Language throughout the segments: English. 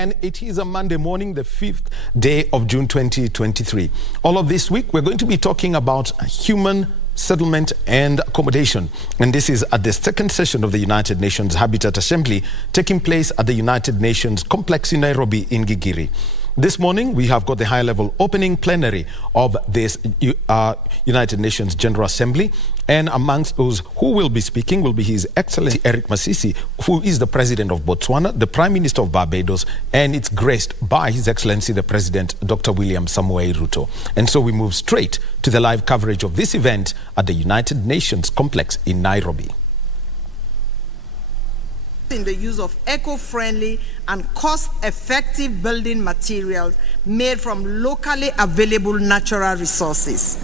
and it is a Monday morning, the 5th day of June 2023. All of this week, we're going to be talking about human settlement and accommodation. And this is at the second session of the United Nations Habitat Assembly taking place at the United Nations complex in Nairobi in Gigiri. This morning, we have got the high-level opening plenary of this United Nations General Assembly. And amongst those who will be speaking will be His Excellency Eric Masisi, who is the President of Botswana, the Prime Minister of Barbados, and it's graced by His Excellency the President, Dr. William Samoei Ruto. And so we move straight to the live coverage of this event at the United Nations complex in Nairobi. In the use of eco-friendly and cost-effective building materials made from locally available natural resources.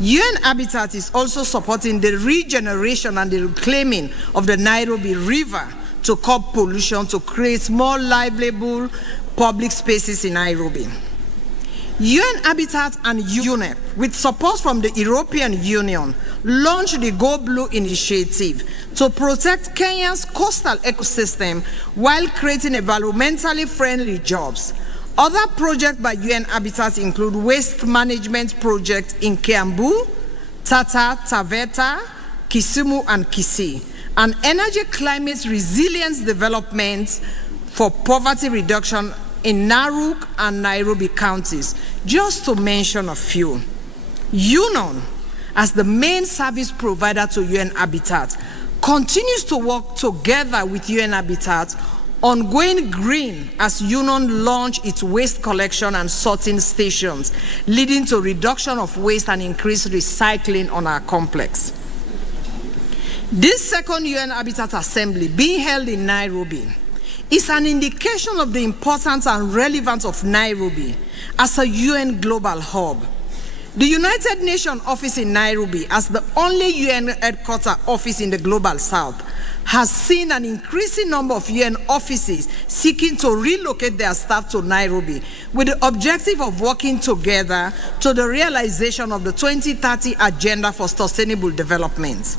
UN Habitat is also supporting the regeneration and the reclaiming of the Nairobi River to curb pollution to create more livable public spaces in Nairobi. UN Habitat and UNEP, with support from the European Union, launched the Go Blue initiative to protect Kenya's coastal ecosystem while creating environmentally friendly jobs. Other projects by UN Habitat include waste management projects in Kiambu, Tata, Taveta, Kisumu, and Kisii, and energy climate resilience development for poverty reduction in Narok and Nairobi counties, just to mention a few. UNON, as the main service provider to UN Habitat, continues to work together with UN Habitat on going green as UNON launched its waste collection and sorting stations, leading to reduction of waste and increased recycling on our complex. This second UN Habitat Assembly, being held in Nairobi, is an indication of the importance and relevance of Nairobi as a UN global hub. The United Nations office in Nairobi, as the only UN headquarters office in the global south, has seen an increasing number of UN offices seeking to relocate their staff to Nairobi with the objective of working together to the realization of the 2030 Agenda for Sustainable Development.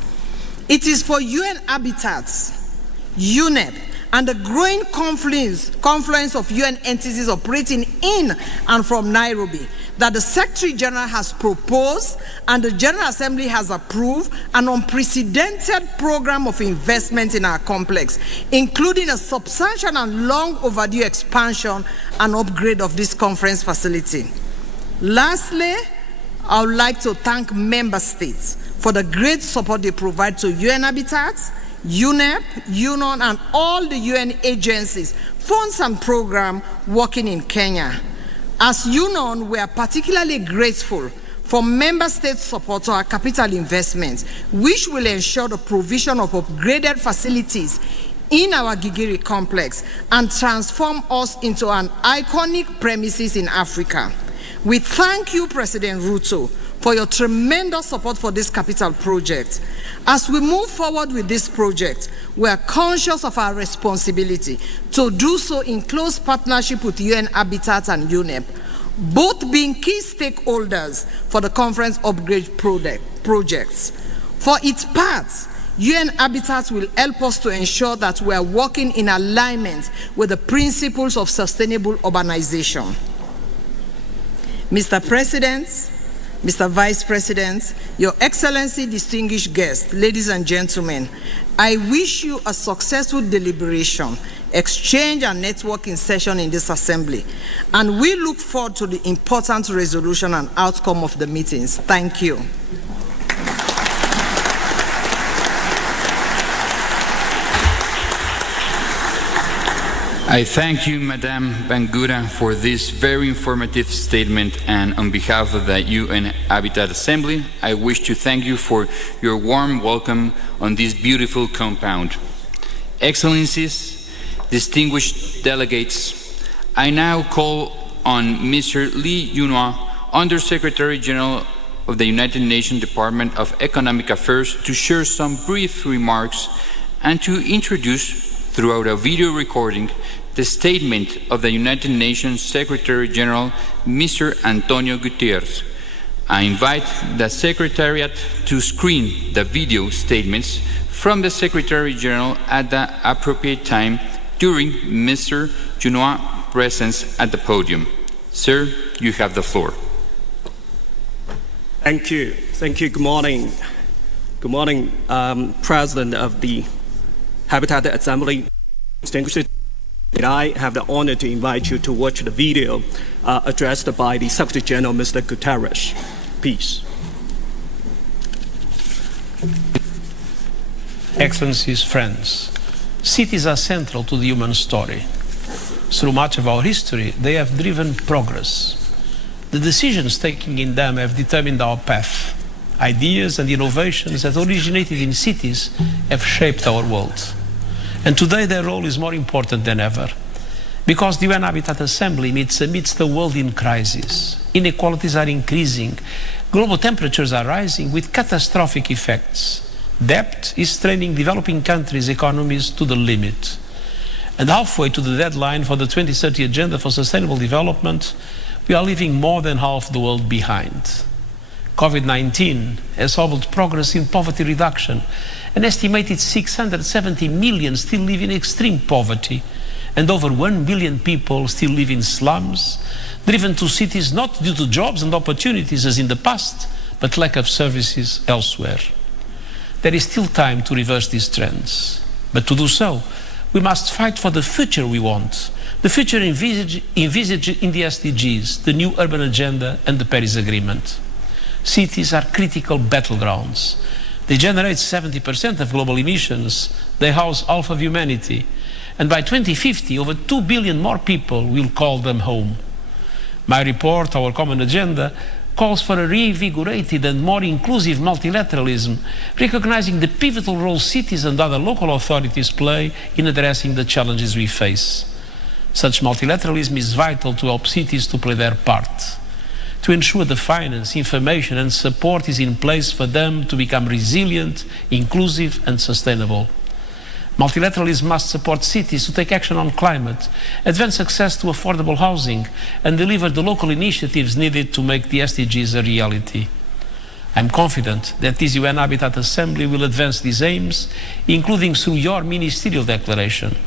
It is for UN Habitats, UNEP, and the growing confluence of UN entities operating in and from Nairobi that the Secretary General has proposed and the General Assembly has approved an unprecedented program of investment in our complex, including a substantial and long overdue expansion and upgrade of this conference facility. Lastly, I would like to thank member states for the great support they provide to UN Habitat, UNEP, UNON, and all the UN agencies, funds and programs working in Kenya. As UNON, we are particularly grateful for member states' support to our capital investments, which will ensure the provision of upgraded facilities in our Gigiri complex and transform us into an iconic premises in Africa. We thank you, President Ruto, for your tremendous support for this capital project. As we move forward with this project, we are conscious of our responsibility to do so in close partnership with UN Habitat and UNEP, both being key stakeholders for the conference upgrade projects. For its part, UN Habitat will help us to ensure that we are working in alignment with the principles of sustainable urbanization. Mr. President, Mr. Vice President, Your Excellency, distinguished guests, ladies and gentlemen, I wish you a successful deliberation, exchange and networking session in this assembly, and we look forward to the important resolution and outcome of the meetings. Thank you. I thank you, Madame Bangura, for this very informative statement, and on behalf of the UN Habitat Assembly, I wish to thank you for your warm welcome on this beautiful compound. Excellencies, distinguished delegates, I now call on Mr. Lee Yunhua, Undersecretary General of the United Nations Department of Economic Affairs, to share some brief remarks and to introduce, throughout a video recording, the statement of the United Nations Secretary General, Mr. Antonio Guterres. I invite the Secretariat to screen the video statements from the Secretary General at the appropriate time during Mr. Yunhua's presence at the podium. Sir, you have the floor. Thank you. Thank you. Good morning. Good morning, President of the Habitat Assembly. Distinguished, I have the honor to invite you to watch the video addressed by the Secretary General, Mr. Guterres. Peace. Excellencies, friends, cities are central to the human story. Through much of our history, they have driven progress. The decisions taken in them have determined our path. Ideas and innovations that originated in cities have shaped our world. And today their role is more important than ever. Because the UN Habitat Assembly meets amidst a world in crisis. Inequalities are increasing. Global temperatures are rising with catastrophic effects. Debt is straining developing countries' economies to the limit. And halfway to the deadline for the 2030 Agenda for Sustainable Development, we are leaving more than half the world behind. COVID-19 has hobbled progress in poverty reduction. An estimated 670 million still live in extreme poverty, and over 1 billion people still live in slums, driven to cities not due to jobs and opportunities as in the past, but lack of services elsewhere. There is still time to reverse these trends. But to do so, we must fight for the future we want, the future envisaged in the SDGs, the new urban agenda and the Paris Agreement. Cities are critical battlegrounds. They generate 70% of global emissions. They house half of humanity. And by 2050, over 2 billion more people will call them home. My report, Our Common Agenda, calls for a reinvigorated and more inclusive multilateralism, recognizing the pivotal role cities and other local authorities play in addressing the challenges we face. Such multilateralism is vital to help cities to play their part, to ensure the finance, information and support is in place for them to become resilient, inclusive and sustainable. Multilateralism must support cities to take action on climate, advance access to affordable housing, and deliver the local initiatives needed to make the SDGs a reality. I'm confident that this UN Habitat Assembly will advance these aims, including through your ministerial declaration.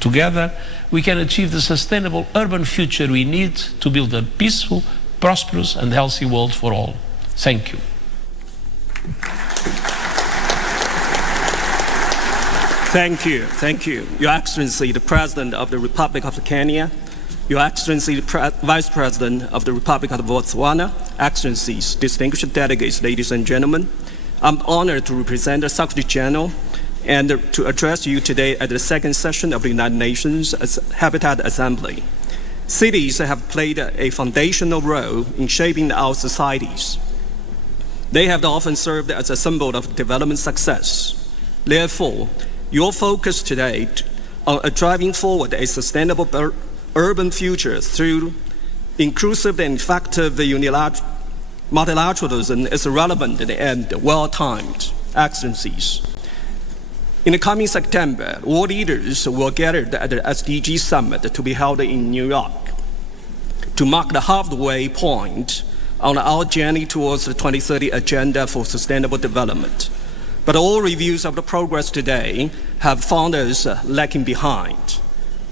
Together, we can achieve the sustainable urban future we need to build a peaceful, prosperous and healthy world for all. Thank you. Thank you. Thank you. Your Excellency, the President of the Republic of Kenya, Your Excellency, the Vice President of the Republic of Botswana, Excellencies, distinguished delegates, ladies and gentlemen, I'm honored to represent the Secretary General and to address you today at the second session of the United Nations Habitat Assembly. Cities have played a foundational role in shaping our societies. They have often served as a symbol of development success. Therefore, your focus today on driving forward a sustainable urban future through inclusive and effective multilateralism is relevant and well-timed. Excellencies, in the coming September, world leaders will gather at the SDG Summit to be held in New York to mark the halfway point on our journey towards the 2030 Agenda for Sustainable Development. But all reviews of the progress today have found us lagging behind.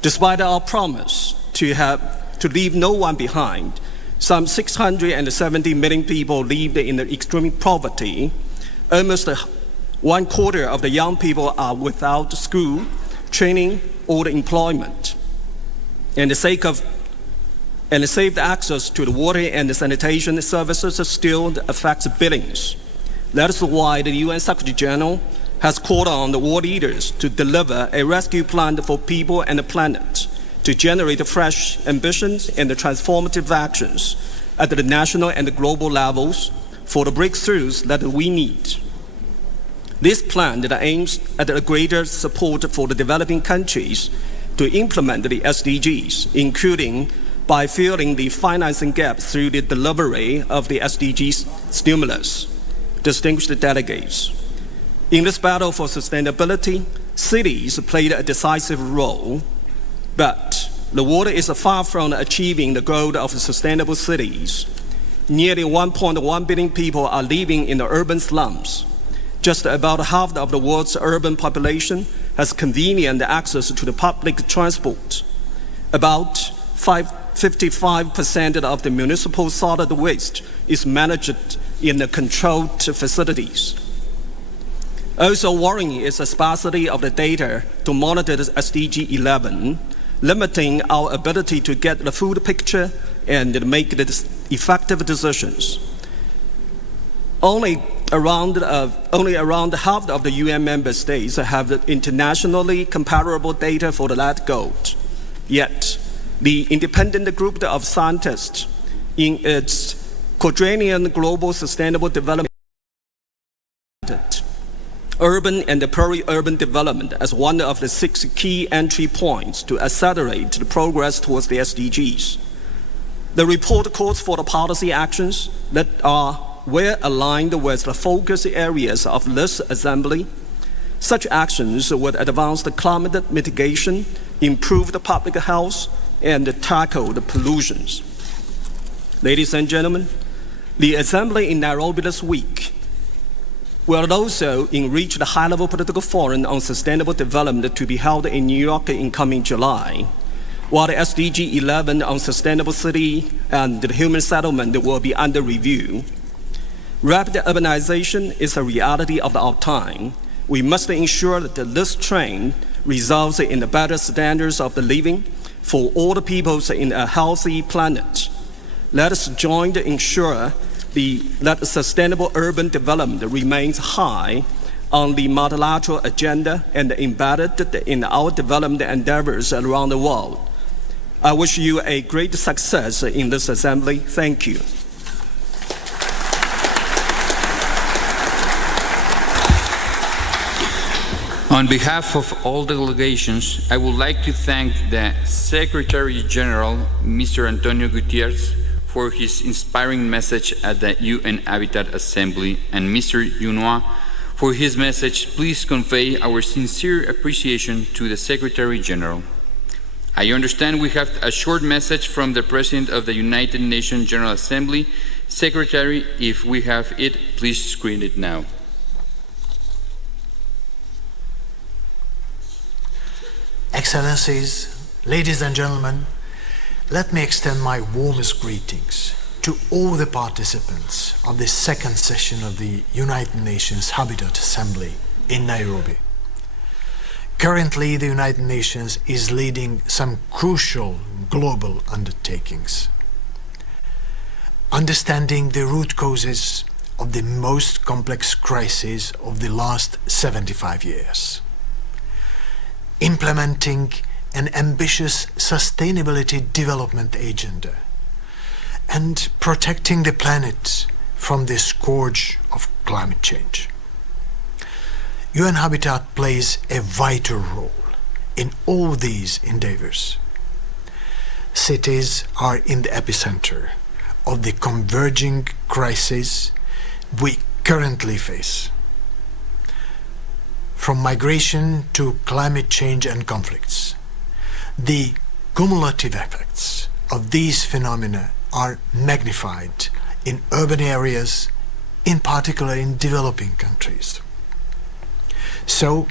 Despite our promise to leave no one behind, some 670 million people live in extreme poverty. Almost 1/4 of the young people are without school, training, or employment. And the safe access to the water and the sanitation services still affects billions. That is why the UN Secretary General has called on the world leaders to deliver a rescue plan for people and the planet, to generate fresh ambitions and the transformative actions at the national and the global levels for the breakthroughs that we need. This plan that aims at a greater support for the developing countries to implement the SDGs, including by filling the financing gap through the delivery of the SDGs stimulus. Distinguished delegates, in this battle for sustainability, cities played a decisive role, but the world is far from achieving the goal of sustainable cities. Nearly 1.1 billion people are living in the urban slums. Just about half of the world's urban population has convenient access to the public transport. About 55% of the municipal solid waste is managed in the controlled facilities. Also worrying is the sparsity of the data to monitor the SDG 11, limiting our ability to get the full picture and make the effective decisions. Only around half of the UN member states have internationally comparable data for the lead gold. Yet, the independent group of scientists in its quadrennial global sustainable development urban and peri-urban development as one of the 6 key entry points to accelerate the progress towards the SDGs. The report calls for the policy actions that are well aligned with the focus areas of this assembly. Such actions would advance the climate mitigation, improve the public health, and tackle the pollutions. Ladies and gentlemen, the assembly in Nairobi this week will also enrich the high-level political forum on sustainable development to be held in New York in coming July, while the SDG 11 on sustainable city and the human settlement will be under review. Rapid urbanization is a reality of our time. We must ensure that this trend results in the better standards of the living for all the peoples in a healthy planet. Let us join to ensure that sustainable urban development remains high on the multilateral agenda and embedded in our development endeavors around the world. I wish you a great success in this assembly. Thank you. On behalf of all delegations, I would like to thank the Secretary General, Mr. Antonio Gutierrez, for his inspiring message at the UN Habitat Assembly, and Mr. Yunois for his message. Please convey our sincere appreciation to the Secretary General. I understand we have a short message from the President of the United Nations General Assembly. Secretary, if we have it, please screen it now. Excellencies, ladies and gentlemen, let me extend my warmest greetings to all the participants of this second session of the United Nations Habitat Assembly in Nairobi. Currently, the United Nations is leading some crucial global undertakings. Understanding the root causes of the most complex crises of the last 75 years. Implementing an ambitious sustainability development agenda and protecting the planet from the scourge of climate change. UN Habitat plays a vital role in all these endeavors. Cities are in the epicenter of the converging crises we currently face. From migration to climate change and conflicts, the cumulative effects of these phenomena are magnified in urban areas, in particular in developing countries. So,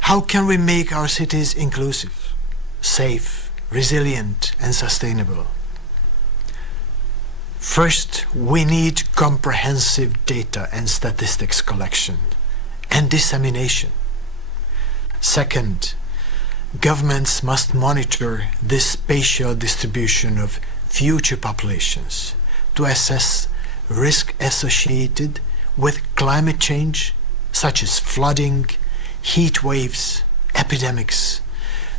how can we make our cities inclusive, safe, resilient, and sustainable? First, we need comprehensive data and statistics collection and dissemination. Second, governments must monitor the spatial distribution of future populations to assess risk associated with climate change, such as flooding, heat waves, epidemics,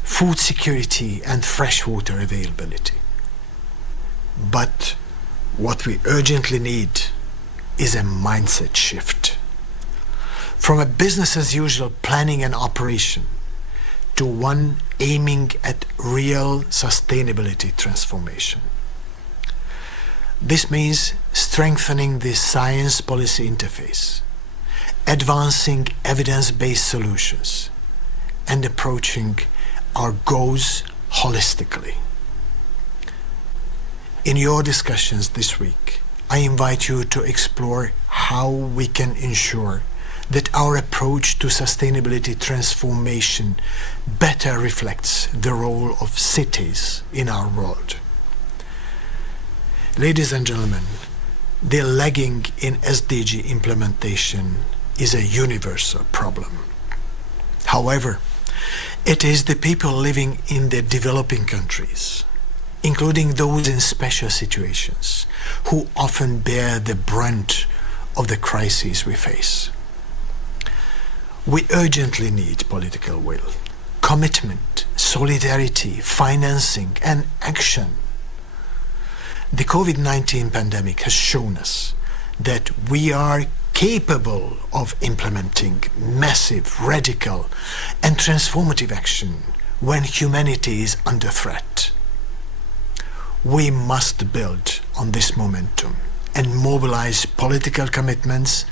food security, and freshwater availability. But what we urgently need is a mindset shift. From a business-as-usual planning and operation to one aiming at real sustainability transformation. This means strengthening the science policy interface, advancing evidence-based solutions, and approaching our goals holistically. In your discussions this week, I invite you to explore how we can ensure that our approach to sustainability transformation better reflects the role of cities in our world. Ladies and gentlemen, the lagging in SDG implementation is a universal problem. However, it is the people living in the developing countries, including those in special situations, who often bear the brunt of the crises we face. We urgently need political will, commitment, solidarity, financing, and action. The COVID-19 pandemic has shown us that we are capable of implementing massive, radical, and transformative action when humanity is under threat. We must build on this momentum and mobilize political commitments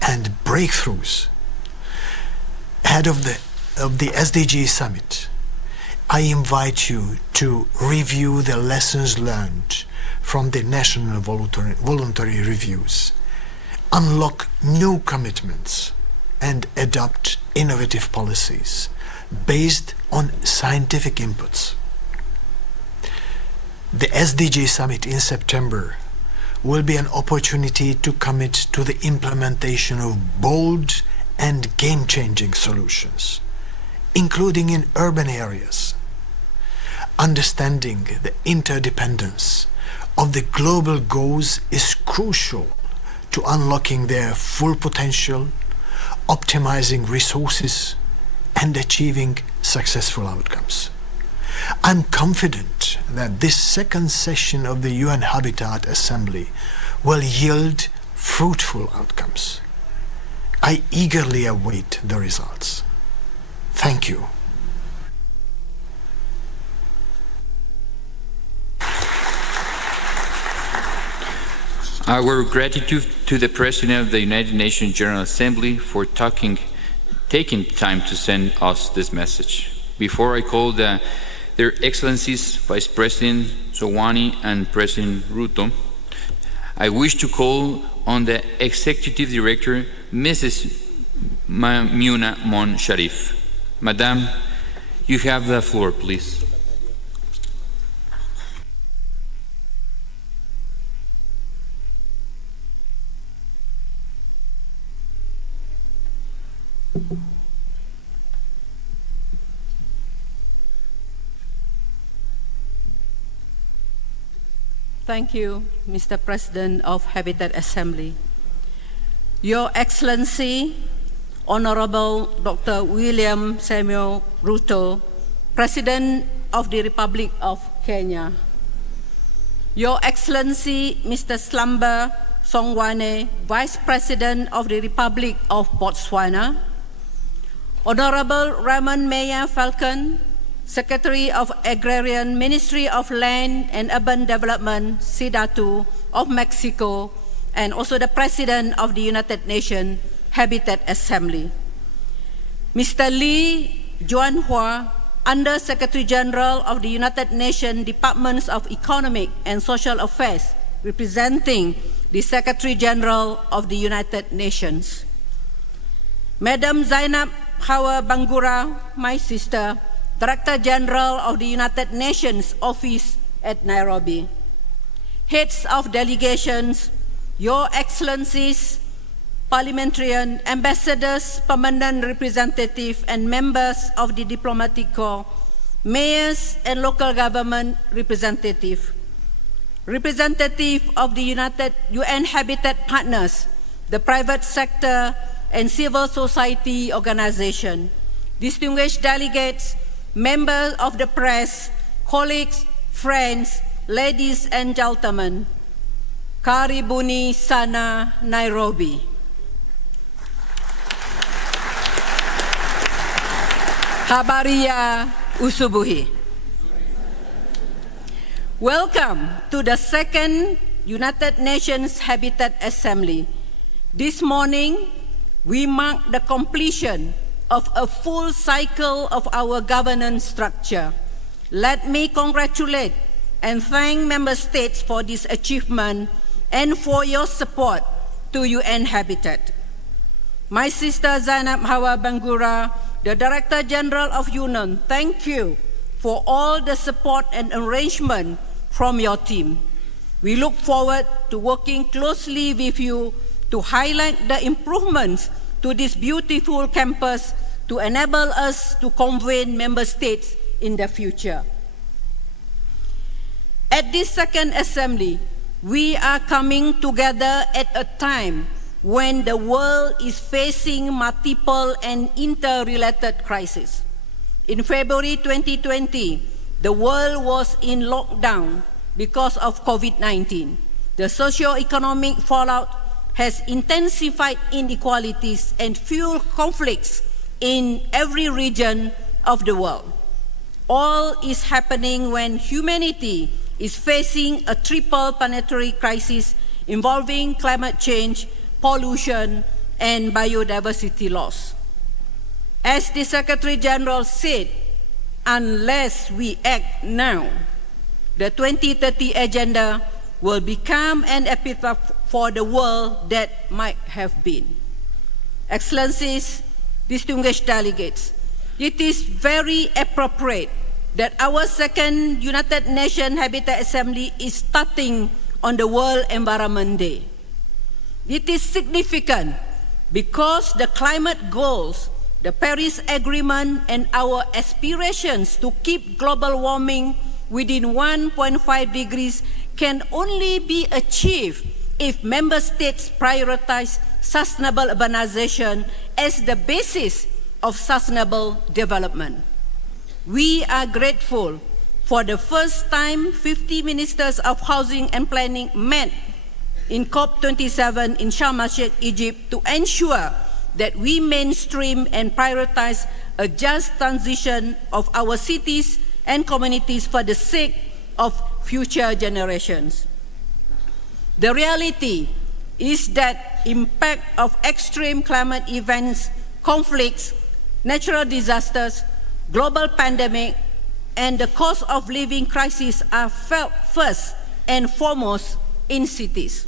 and breakthroughs. Ahead of the SDG Summit, I invite you to review the lessons learned from the national voluntary reviews, unlock new commitments, and adopt innovative policies based on scientific inputs. The SDG Summit in September will be an opportunity to commit to the implementation of bold and game-changing solutions, including in urban areas. Understanding the interdependence of the global goals is crucial to unlocking their full potential, optimizing resources, and achieving successful outcomes. I'm confident that this second session of the UN Habitat Assembly will yield fruitful outcomes. I eagerly await the results. Thank you. Our gratitude to the President of the United Nations General Assembly for taking time to send us this message. Before I call their Excellencies Vice President Sowani and President Ruto, I wish to call on the Executive Director, Mrs. Muna Mon Sharif. Madam, you have the floor, please. Thank you, Mr. President of Habitat Assembly. Your Excellency, Honorable Dr. William Samuel Ruto, President of the Republic of Kenya. Your Excellency, Mr. Slamba Songwane, Vice President of the Republic of Botswana. Honorable Ramon Meya Falcon, Secretary of Agrarian Ministry of Land and Urban Development, SIDATU of Mexico, and also the President of the United Nations Habitat Assembly. Mr. Lee Juanhua, Under Secretary General of the United Nations Departments of Economic and Social Affairs, representing the Secretary General of the United Nations. Madam Zainab Hawa Bangura, my sister, Director General of the United Nations Office at Nairobi. Heads of delegations, Your Excellencies, parliamentarian, ambassadors, permanent representatives, and members of the diplomatic corps, mayors and local government representatives, representatives of the UN Habitat partners, the private sector, and civil society organizations, distinguished delegates, members of the press, colleagues, friends, ladies and gentlemen, karibuni sana Nairobi. Habari ya usubuhi. Welcome to the second United Nations Habitat Assembly. This morning, we mark the completion of a full cycle of our governance structure. Let me congratulate and thank Member States for this achievement and for your support to UN Habitat. My sister Zainab Hawa Bangura, the Director General of UNON, thank you for all the support and arrangement from your team. We look forward to working closely with you to highlight the improvements to this beautiful campus to enable us to convene member states in the future. At this second assembly, we are coming together at a time when the world is facing multiple and interrelated crises. In February 2020, the world was in lockdown because of COVID-19. The socio-economic fallout has intensified inequalities and fueled conflicts in every region of the world. All is happening when humanity is facing a triple planetary crisis involving climate change, pollution, and biodiversity loss. As the Secretary General said, unless we act now, the 2030 Agenda will become an epitaph for the world that might have been. Excellencies, distinguished delegates, it is very appropriate that our second United Nations Habitat Assembly is starting on the World Environment Day. It is significant because the climate goals, the Paris Agreement, and our aspirations to keep global warming within 1.5 degrees can only be achieved if member states prioritize sustainable urbanization as the basis of sustainable development. We are grateful for the first time 50 ministers of housing and planning met in COP27 in Sharm el-Sheikh, Egypt, to ensure that we mainstream and prioritize a just transition of our cities and communities for the sake of future generations. The reality is that impact of extreme climate events, conflicts, natural disasters, global pandemic, and the cost of living crisis are felt first and foremost in cities.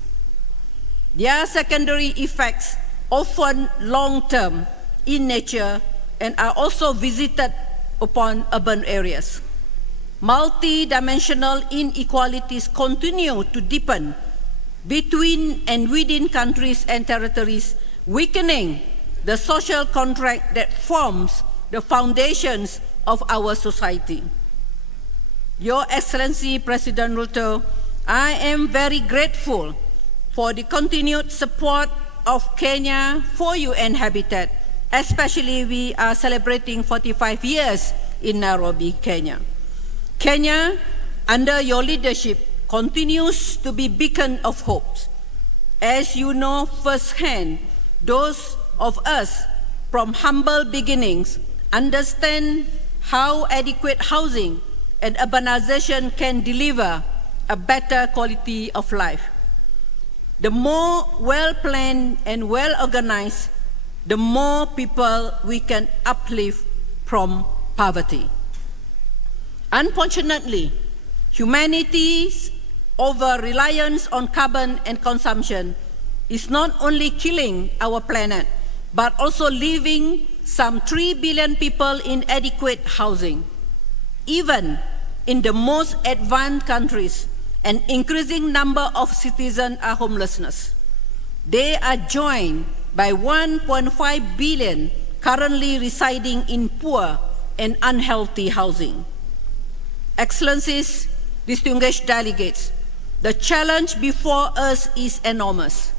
Their secondary effects, often long-term in nature, and are also visited upon urban areas. Multi-dimensional inequalities continue to deepen between and within countries and territories, weakening the social contract that forms the foundations of our society. Your Excellency, President Ruto, I am very grateful for the continued support of Kenya for UN Habitat, especially we are celebrating 45 years in Nairobi, Kenya. Kenya, under your leadership, continues to be a beacon of hope. As you know firsthand, those of us from humble beginnings understand how adequate housing and urbanization can deliver a better quality of life. The more well-planned and well-organized, the more people we can uplift from poverty. Unfortunately, humanity's over-reliance on carbon and consumption is not only killing our planet, but also leaving some 3 billion people in inadequate housing. Even in the most advanced countries, an increasing number of citizens are homelessness. They are joined by 1.5 billion currently residing in poor and unhealthy housing. Excellencies, distinguished delegates, the challenge before us is enormous.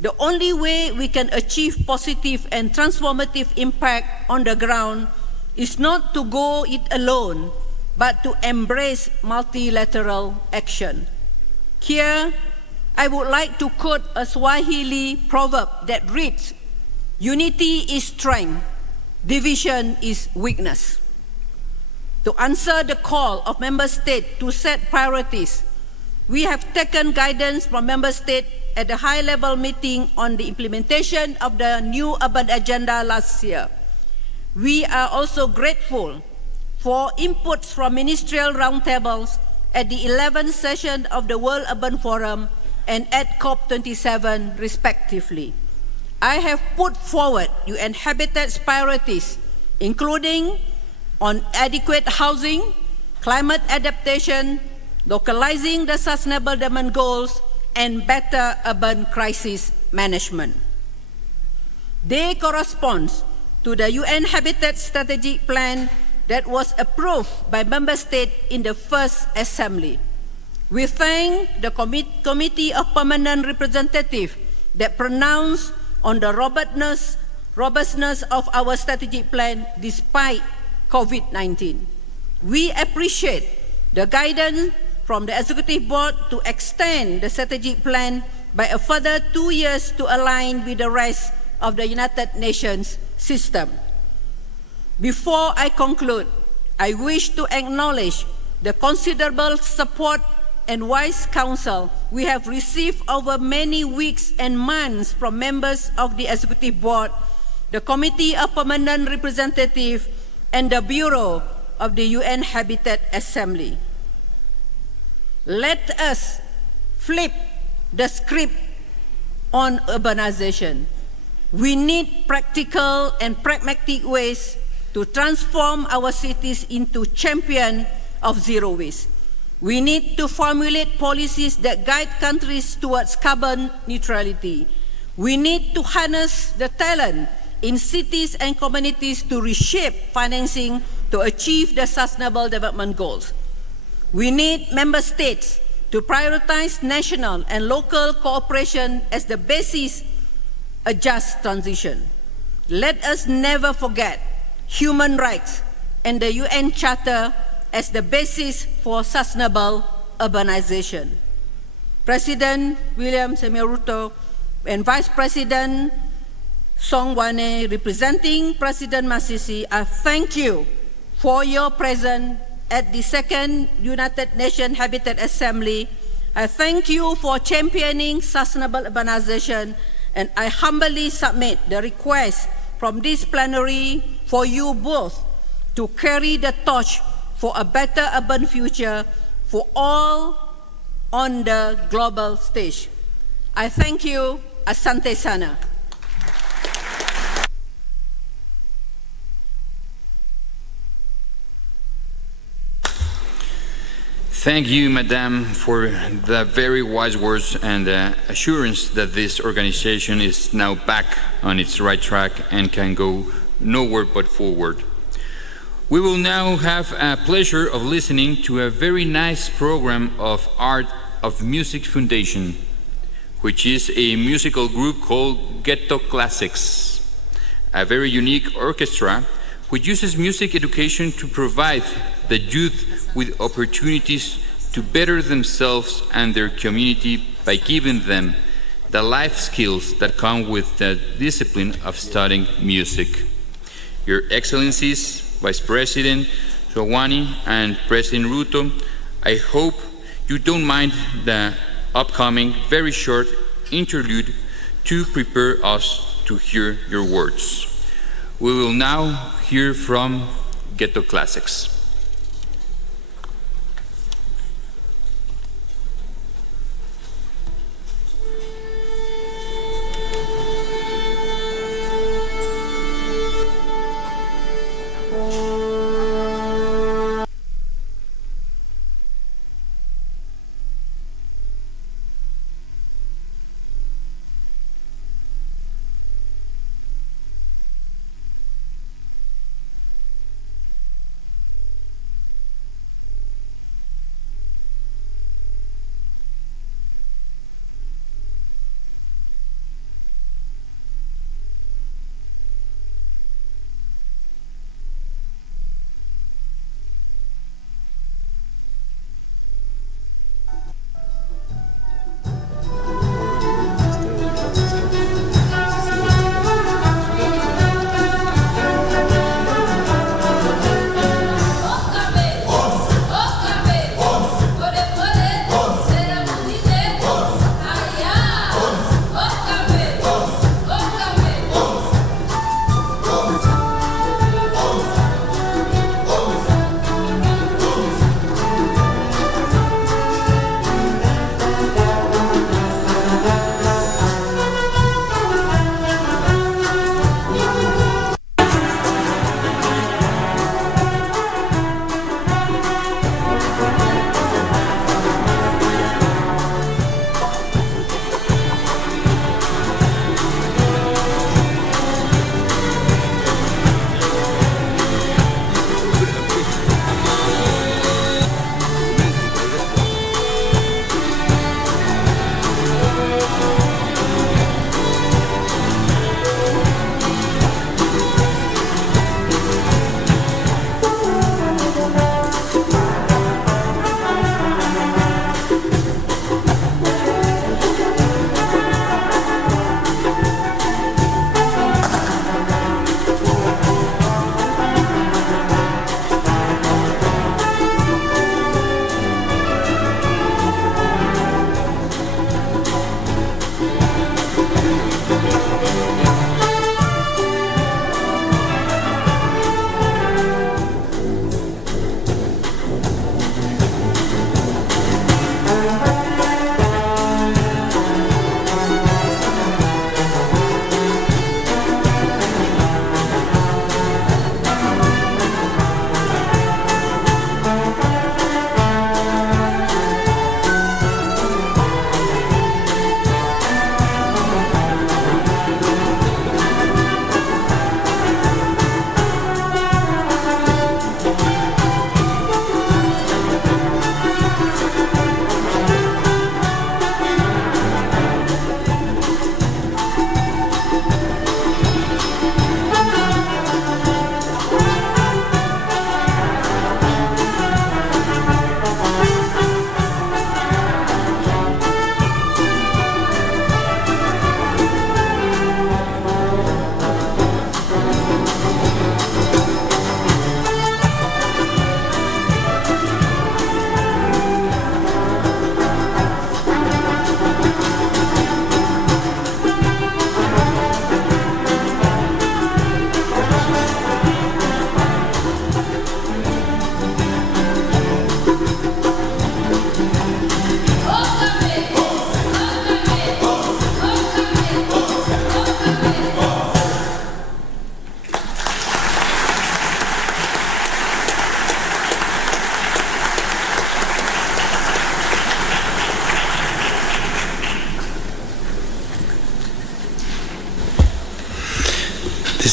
The only way we can achieve positive and transformative impact on the ground is not to go it alone, but to embrace multilateral action. Here, I would like to quote a Swahili proverb that reads, "Unity is strength, division is weakness." To answer the call of member states to set priorities, we have taken guidance from member states at the high-level meeting on the implementation of the new urban agenda last year. We are also grateful for inputs from ministerial roundtables at the 11th session of the World Urban Forum and at COP27 respectively. I have put forward UN Habitat's priorities, including on adequate housing, climate adaptation, localizing the Sustainable Development Goals, and better urban crisis management. They correspond to the UN Habitat Strategic Plan that was approved by Member States in the first Assembly. We thank the Committee of Permanent Representatives that pronounced on the robustness of our strategic plan despite COVID-19. We appreciate the guidance from the Executive Board to extend the strategic plan by a further 2 years to align with the rest of the United Nations system. Before I conclude, I wish to acknowledge the considerable support and wise counsel we have received over many weeks and months from members of the Executive Board, the Committee of Permanent Representatives, and the Bureau of the UN Habitat Assembly. Let us flip the script on urbanization. We need practical and pragmatic ways to transform our cities into champions of zero waste. We need to formulate policies that guide countries towards carbon neutrality. We need to harness the talent in cities and communities to reshape financing to achieve the Sustainable Development Goals. We need member states to prioritize national and local cooperation as the basis of a just transition. Let us never forget human rights and the UN Charter as the basis for sustainable urbanization. President William Samuel Ruto and Vice President Song Wahome, representing President Masisi, I thank you for your presence at the second United Nations Habitat Assembly. I thank you for championing sustainable urbanization, and I humbly submit the request from this plenary for you both to carry the torch for a better urban future for all on the global stage. I thank you. Asante sana. Thank you, Madam, for the very wise words and the assurance that this organization is now back on its right track and can go nowhere but forward. We will now have a pleasure of listening to a very nice program of Art of Music Foundation, which is a musical group called Ghetto Classics, a very unique orchestra which uses music education to provide the youth with opportunities to better themselves and their community by giving them the life skills that come with the discipline of studying music. Your Excellencies, Vice President Shawani and President Ruto, I hope you don't mind the upcoming very short interlude to prepare us to hear your words. We will now hear from Ghetto Classics.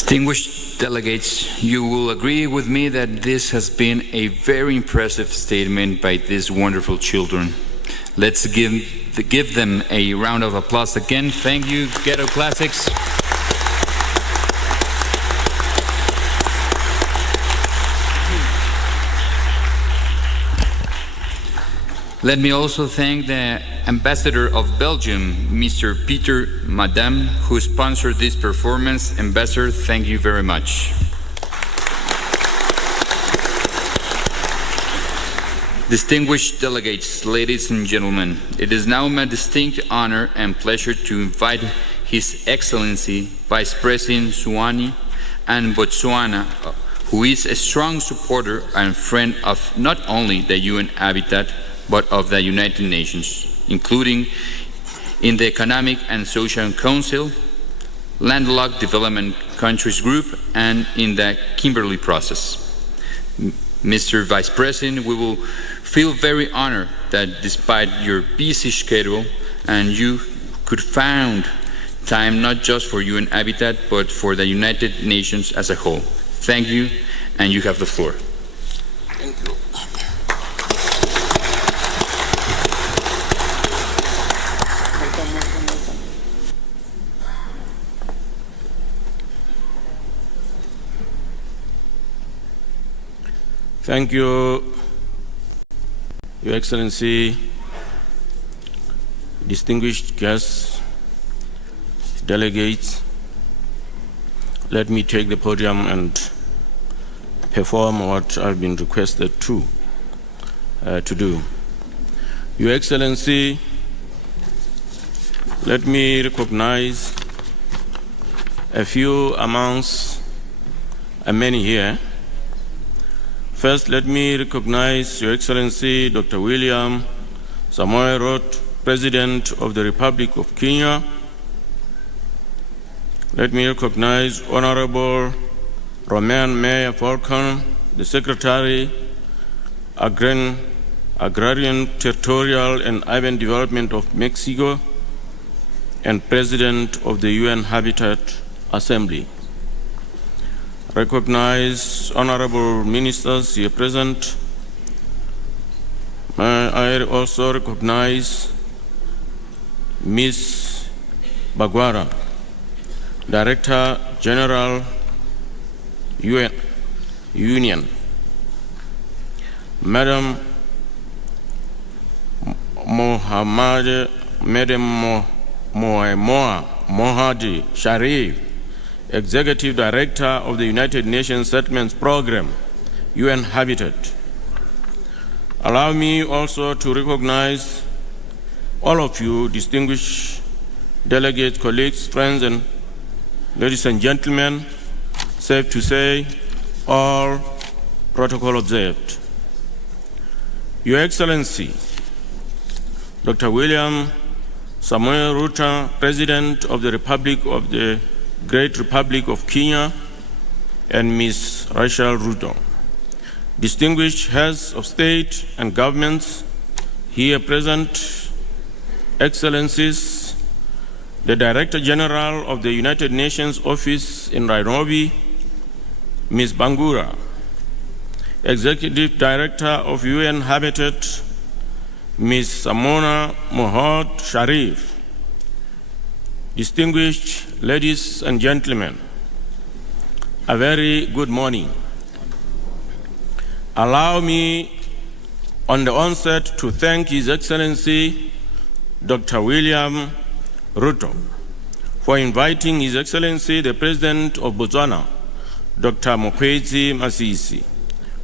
Distinguished delegates, you will agree with me that this has been a very impressive statement by these wonderful children. Let's give them a round of applause again. Thank you, Ghetto Classics. Let me also thank the Ambassador of Belgium, Mr. Peter Madame, who sponsored this performance. Ambassador, thank you very much. Distinguished delegates, ladies and gentlemen, it is now my distinct honor and pleasure to invite His Excellency Vice President Zwane and Botswana, who is a strong supporter and friend of not only the UN Habitat, but of the United Nations, including in the Economic and Social Council, Landlocked Development Countries Group, and in the Kimberley process. Mr. Vice President, we will feel very honored that despite your busy schedule, and you could find time not just for UN Habitat, but for the United Nations as a whole. Thank you, and you have the floor. Thank you. Thank you, Your Excellency, distinguished guests, delegates. Let me take the podium and perform what I've been requested to do. Your Excellency, let me recognize a few amongst many here. First, let me recognize Your Excellency Dr. William Samoei Ruto, President of the Republic of Kenya. Let me recognize Honorable Romain Mayor Falcon, the Secretary, Agrarian, Territorial and Urban Development of Mexico, and President of the UN Habitat Assembly. Recognize honorable ministers here present. I also recognize Ms. Bagwara, Director General Union, Madam Mohadi Sharif, Executive Director of the United Nations Settlements Program, UN Habitat. Allow me also to recognize all of you, distinguished delegates, colleagues, friends, and ladies and gentlemen, safe to say, all protocol observed. Your Excellency, Dr. William Samoei Ruto, President of the Great Republic of Kenya, and Ms. Rachel Ruto, distinguished heads of state and governments here present, Excellencies, the Director General of the United Nations Office in Nairobi, Ms. Bangura, Executive Director of UN Habitat, Ms. Samona Mohad Sharif, distinguished ladies and gentlemen, a very good morning. Allow me on the onset to thank His Excellency Dr. William Ruto for inviting His Excellency the President of Botswana, Dr. Mokgweetsi Masisi,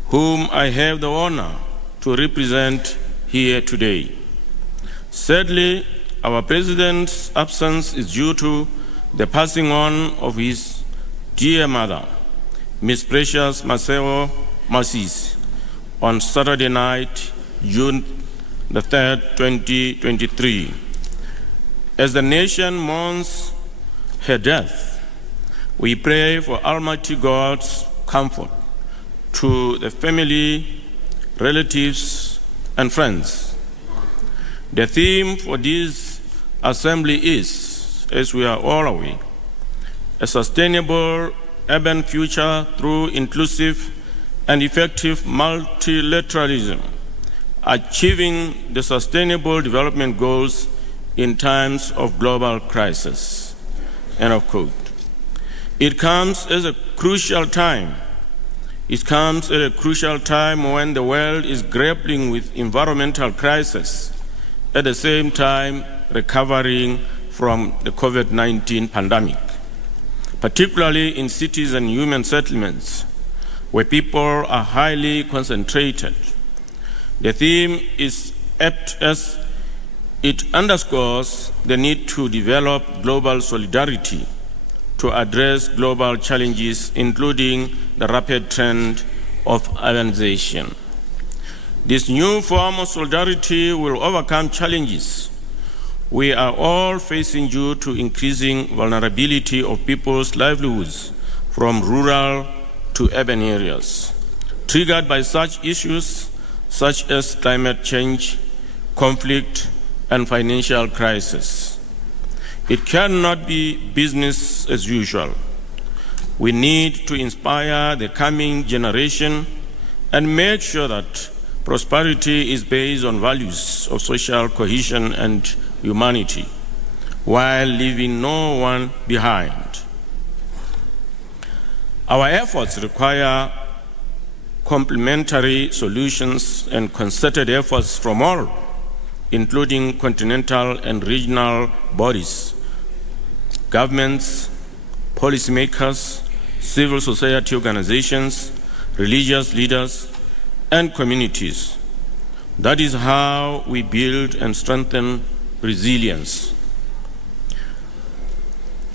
whom I have the honor to represent here today. Sadly, our President's absence is due to the passing on of his dear mother, Ms. Precious Maseo Masisi, on Saturday night, June the 3rd, 2023. As the nation mourns her death, we pray for Almighty God's comfort to the family, relatives, and friends. The theme for this assembly is, as we are all aware, a sustainable urban future through inclusive and effective multilateralism, achieving the Sustainable Development Goals in times of global crisis." End of quote. It comes at a crucial time. It comes at a crucial time when the world is grappling with environmental crisis, at the same time recovering from the COVID-19 pandemic, particularly in cities and human settlements, where people are highly concentrated. The theme is apt as it underscores the need to develop global solidarity to address global challenges, including the rapid trend of urbanization. This new form of solidarity will overcome challenges we are all facing due to increasing vulnerability of people's livelihoods from rural to urban areas, triggered by such issues such as climate change, conflict, and financial crisis. It cannot be business as usual. We need to inspire the coming generation and make sure that prosperity is based on values of social cohesion and humanity, while leaving no one behind. Our efforts require complementary solutions and concerted efforts from all, including continental and regional bodies, governments, policymakers, civil society organizations, religious leaders, and communities. That is how we build and strengthen resilience.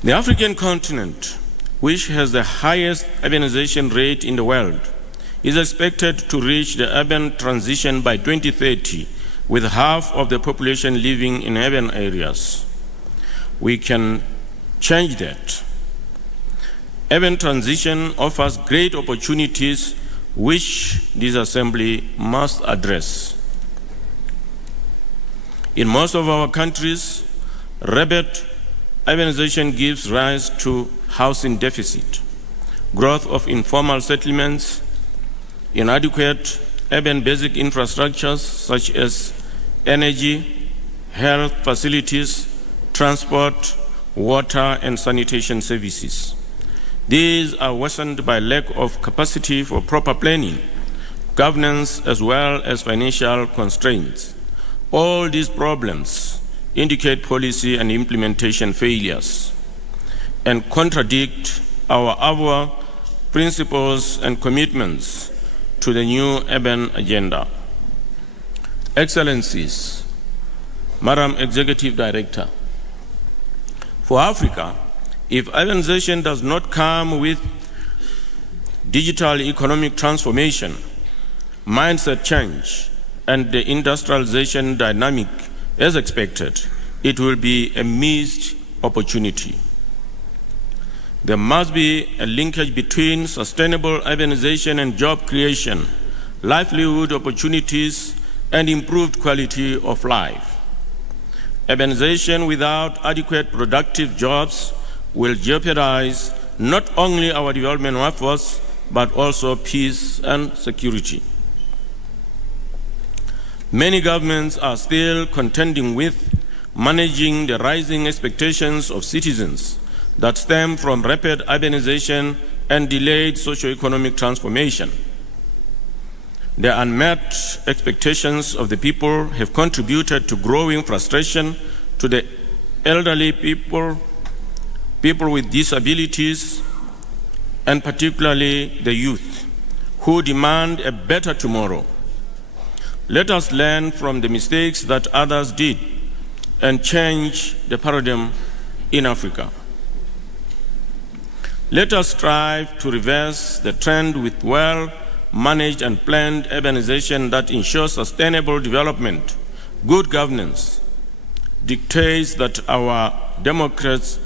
The African continent, which has the highest urbanization rate in the world, is expected to reach the urban transition by 2030, with half of the population living in urban areas. We can change that. Urban transition offers great opportunities which this assembly must address. In most of our countries, rapid urbanization gives rise to housing deficit, growth of informal settlements, inadequate urban basic infrastructures such as energy, health facilities, transport, water, and sanitation services. These are worsened by lack of capacity for proper planning, governance, as well as financial constraints. All these problems indicate policy and implementation failures and contradict our principles and commitments to the new urban agenda. Excellencies, Madam Executive Director, for Africa, if urbanization does not come with digital economic transformation, mindset change, and the industrialization dynamic as expected, it will be a missed opportunity. There must be a linkage between sustainable urbanization and job creation, livelihood opportunities, and improved quality of life. Urbanization without adequate productive jobs will jeopardize not only our development efforts, but also peace and security. Many governments are still contending with managing the rising expectations of citizens that stem from rapid urbanization and delayed socio-economic transformation. The unmet expectations of the people have contributed to growing frustration to the elderly people with disabilities, and particularly the youth, who demand a better tomorrow. Let us learn from the mistakes that others did and change the paradigm in Africa. Let us strive to reverse the trend with well-managed and planned urbanization that ensures sustainable development, good governance, dictates that our technocrats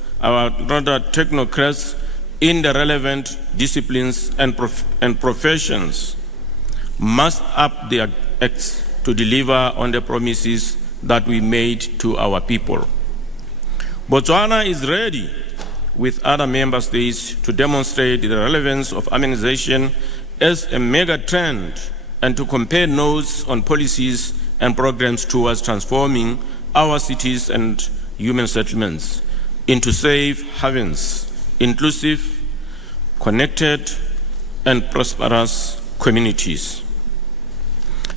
in the relevant disciplines and professions must up their acts to deliver on the promises that we made to our people. Botswana is ready with other member states to demonstrate the relevance of urbanization as a mega trend and to compare notes on policies and programs towards transforming our cities and human settlements into safe havens, inclusive, connected, and prosperous communities.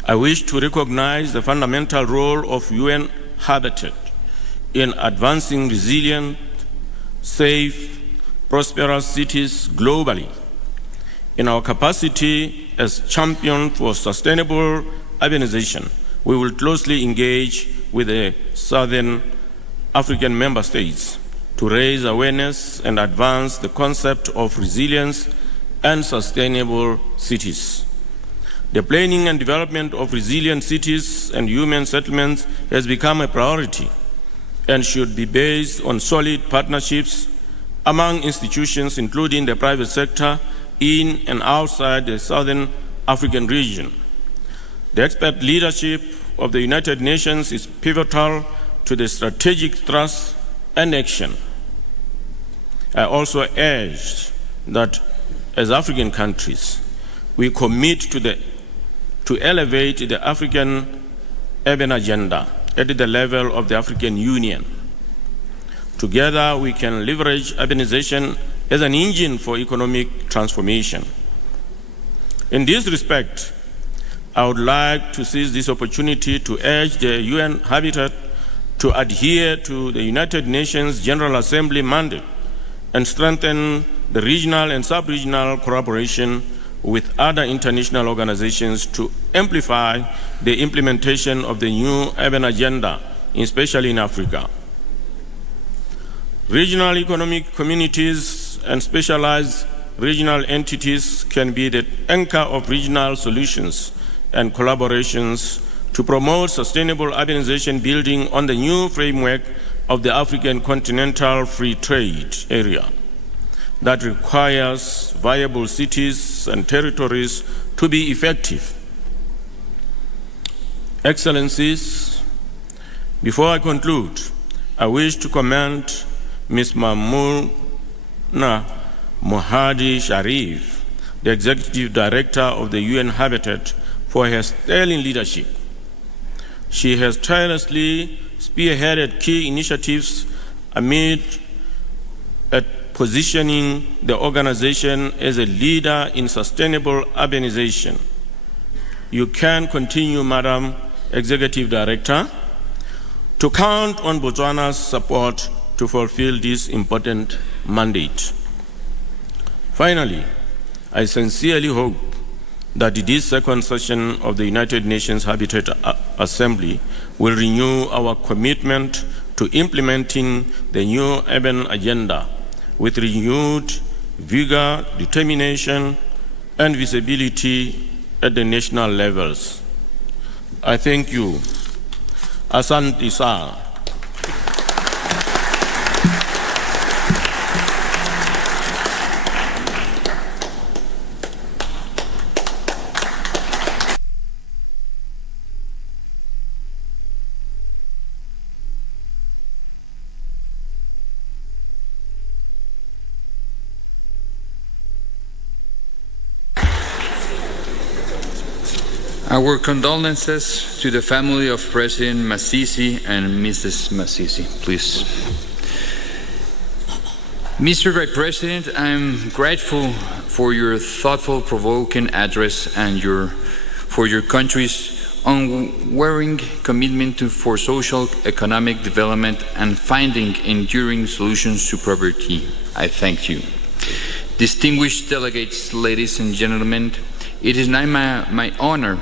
I wish to recognize the fundamental role of UN Habitat in advancing resilient, safe, prosperous cities globally. In our capacity as champion for sustainable urbanization, we will closely engage with the Southern African member states to raise awareness and advance the concept of resilience and sustainable cities. The planning and development of resilient cities and human settlements has become a priority and should be based on solid partnerships among institutions, including the private sector, in and outside the Southern African region. The expert leadership of the United Nations is pivotal to the strategic thrust and action. I also urge that as African countries, we commit to elevate the African urban agenda at the level of the African Union. Together, we can leverage urbanization as an engine for economic transformation. In this respect, I would like to seize this opportunity to urge the UN Habitat to adhere to the United Nations General Assembly mandate and strengthen the regional and sub-regional collaboration with other international organizations to amplify the implementation of the new urban agenda, especially in Africa. Regional economic communities and specialized regional entities can be the anchor of regional solutions and collaborations to promote sustainable urbanization building on the new framework of the African Continental Free Trade Area that requires viable cities and territories to be effective. Excellencies, before I conclude, I wish to commend Ms. Mamouna Mohadi Sharif, the Executive Director of the UN Habitat, for her sterling leadership. She has tirelessly spearheaded key initiatives amid positioning the organization as a leader in sustainable urbanization. You can continue, Madam Executive Director, to count on Botswana's support to fulfill this important mandate. Finally, I sincerely hope that this second session of the United Nations Habitat Assembly will renew our commitment to implementing the new urban agenda with renewed vigor, determination, and visibility at the national levels. I thank you. Asante sana. Our condolences to the family of President Masisi and Mrs. Masisi, please. Mr. Vice President, I'm grateful for your thoughtful, provoking address and for your country's unwavering commitment for social, economic development and finding enduring solutions to poverty. I thank you. Distinguished delegates, ladies and gentlemen, it is now my honor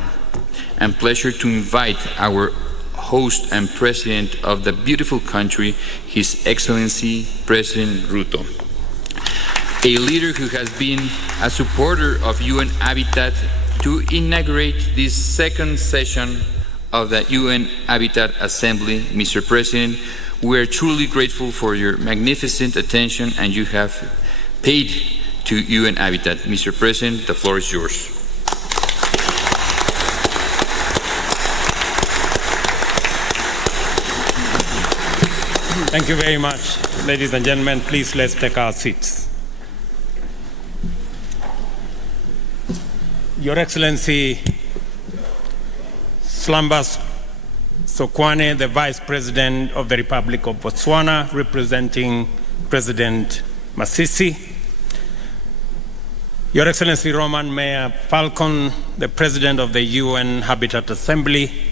and pleasure to invite our host and president of the beautiful country, His Excellency President Ruto, a leader who has been a supporter of UN Habitat, to inaugurate this second session of the UN Habitat Assembly. Mr. President, we are truly grateful for your magnificent attention and you have paid to UN Habitat. Mr. President, the floor is yours. Thank you very much, ladies and gentlemen. Please, let's take our seats. Your Excellency Slambas Sokwane, the Vice President of the Republic of Botswana, representing President Masisi. Your Excellency Roman Mayor Falcon, the President of the UN Habitat Assembly,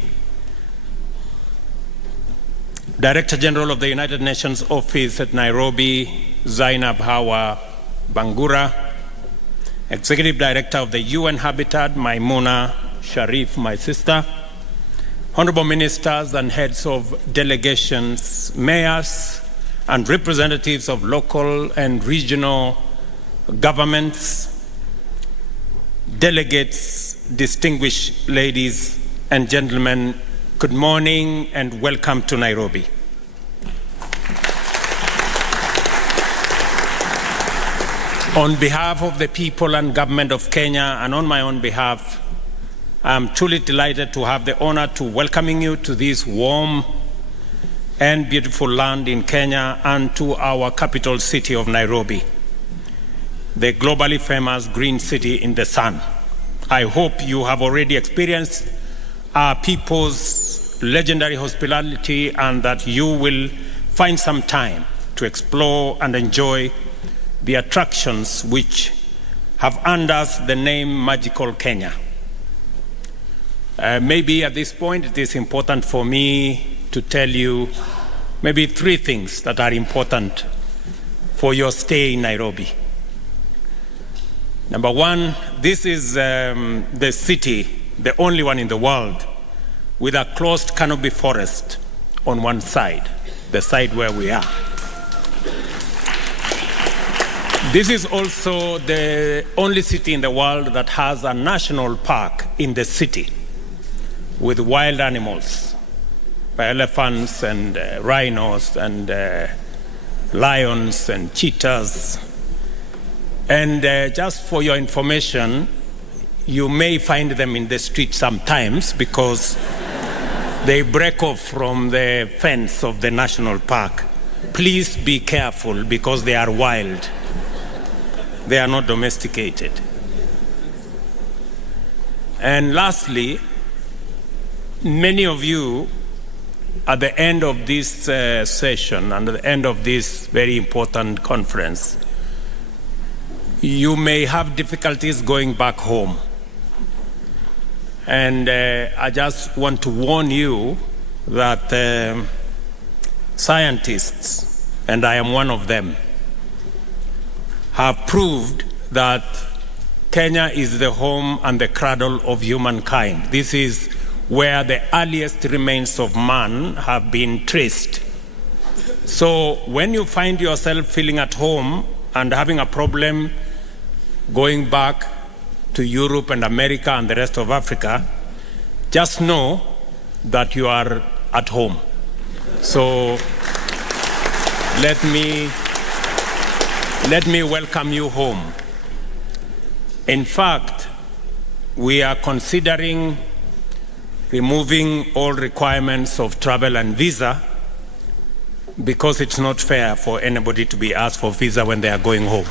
Director General of the United Nations Office at Nairobi, Zainab Hawa Bangura, Executive Director of the UN Habitat, Maimuna Sharif, my sister, Honorable Ministers and Heads of Delegations, Mayors, and representatives of local and regional governments, delegates, distinguished ladies and gentlemen, good morning and welcome to Nairobi. On behalf of the people and government of Kenya and on my own behalf, I'm truly delighted to have the honor to welcoming you to this warm and beautiful land in Kenya and to our capital city of Nairobi, the globally famous green city in the sun. I hope you have already experienced our people's legendary hospitality and that you will find some time to explore and enjoy the attractions which have earned us the name Magical Kenya. Maybe at this point it is important for me to tell you maybe 3 things that are important for your stay in Nairobi. Number 1, this is the city, the only one in the world, with a closed canopy forest on one side, the side where we are. This is also the only city in the world that has a national park in the city with wild animals, elephants and rhinos and lions and cheetahs. And just for your information, you may find them in the street sometimes because they break off from the fence of the national park. Please be careful because they are wild. They are not domesticated. And lastly, many of you at the end of this session and at the end of this very important conference, you may have difficulties going back home. And I just want to warn you that scientists, and I am one of them, have proved that Kenya is the home and the cradle of humankind. This is where the earliest remains of man have been traced. So when you find yourself feeling at home and having a problem going back to Europe and America and the rest of Africa, just know that you are at home. So let me welcome you home. In fact, we are considering removing all requirements of travel and visa because it's not fair for anybody to be asked for visa when they are going home.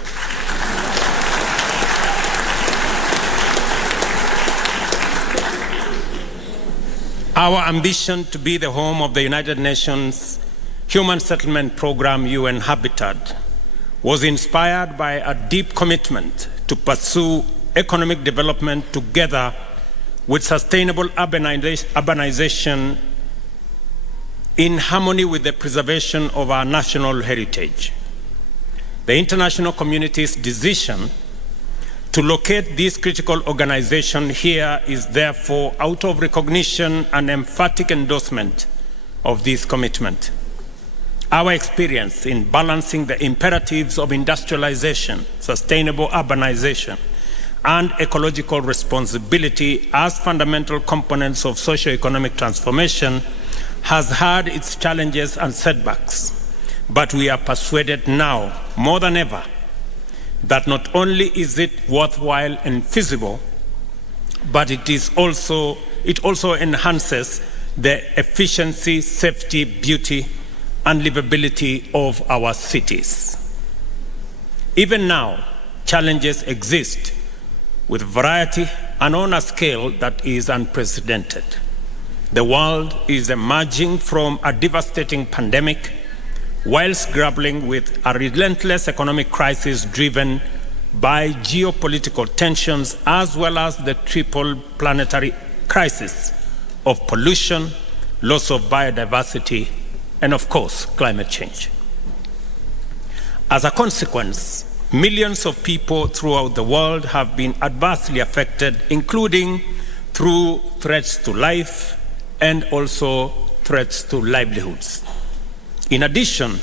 Our ambition to be the home of the United Nations Human Settlement Program, UN Habitat, was inspired by a deep commitment to pursue economic development together with sustainable urbanization in harmony with the preservation of our national heritage. The international community's decision to locate this critical organization here is therefore out of recognition and emphatic endorsement of this commitment. Our experience in balancing the imperatives of industrialization, sustainable urbanization, and ecological responsibility as fundamental components of socio-economic transformation has had its challenges and setbacks. But we are persuaded now, more than ever, that not only is it worthwhile and feasible, but it also enhances the efficiency, safety, beauty, and livability of our cities. Even now, challenges exist with variety and on a scale that is unprecedented. The world is emerging from a devastating pandemic whilst grappling with a relentless economic crisis driven by geopolitical tensions as well as the triple planetary crisis of pollution, loss of biodiversity, and of course, climate change. As a consequence, millions of people throughout the world have been adversely affected, including through threats to life and also threats to livelihoods. In addition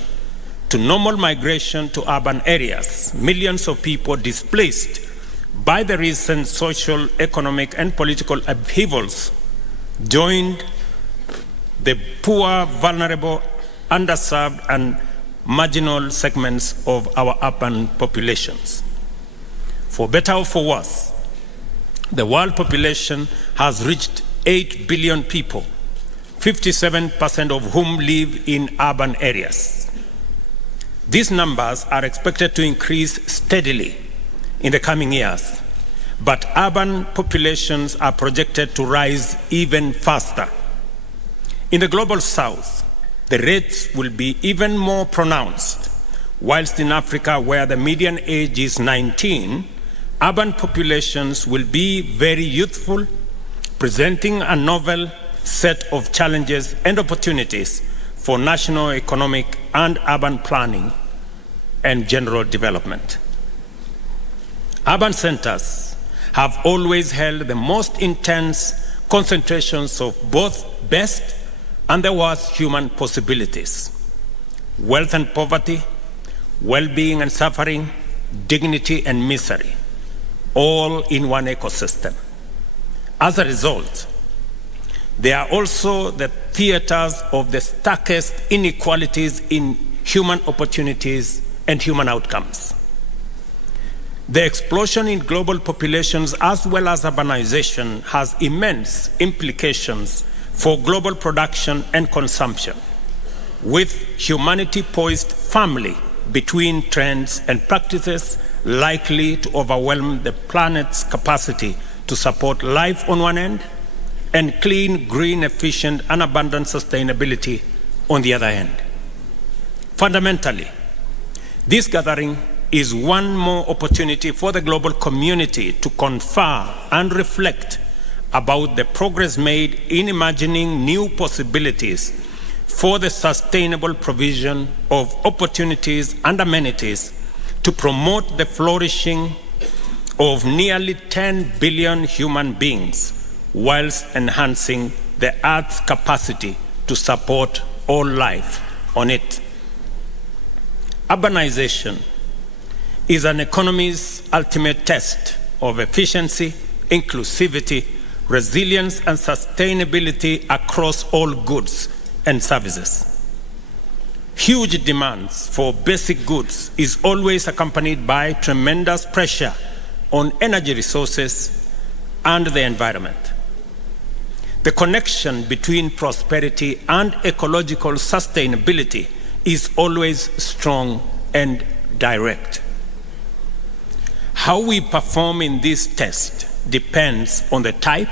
to normal migration to urban areas, millions of people displaced by the recent social, economic, and political upheavals joined the poor, vulnerable, underserved, and marginal segments of our urban populations. For better or for worse, the world population has reached 8 billion people, 57% of whom live in urban areas. These numbers are expected to increase steadily in the coming years, but urban populations are projected to rise even faster. In the global south, the rates will be even more pronounced, whilst in Africa, where the median age is 19, urban populations will be very youthful, presenting a novel set of challenges and opportunities for national economic and urban planning and general development. Urban centers have always held the most intense concentrations of both best and the worst human possibilities: wealth and poverty, well-being and suffering, dignity and misery, all in one ecosystem. As a result, they are also the theaters of the starkest inequalities in human opportunities and human outcomes. The explosion in global populations as well as urbanization has immense implications for global production and consumption, with humanity poised firmly between trends and practices likely to overwhelm the planet's capacity to support life on one end and clean, green, efficient, and abundant sustainability on the other end. Fundamentally, this gathering is one more opportunity for the global community to confer and reflect about the progress made in imagining new possibilities for the sustainable provision of opportunities and amenities to promote the flourishing of nearly 10 billion human beings, whilst enhancing the Earth's capacity to support all life on it. Urbanization is an economy's ultimate test of efficiency, inclusivity, resilience, and sustainability across all goods and services. Huge demands for basic goods is always accompanied by tremendous pressure on energy resources and the environment. The connection between prosperity and ecological sustainability is always strong and direct. How we perform in this test depends on the type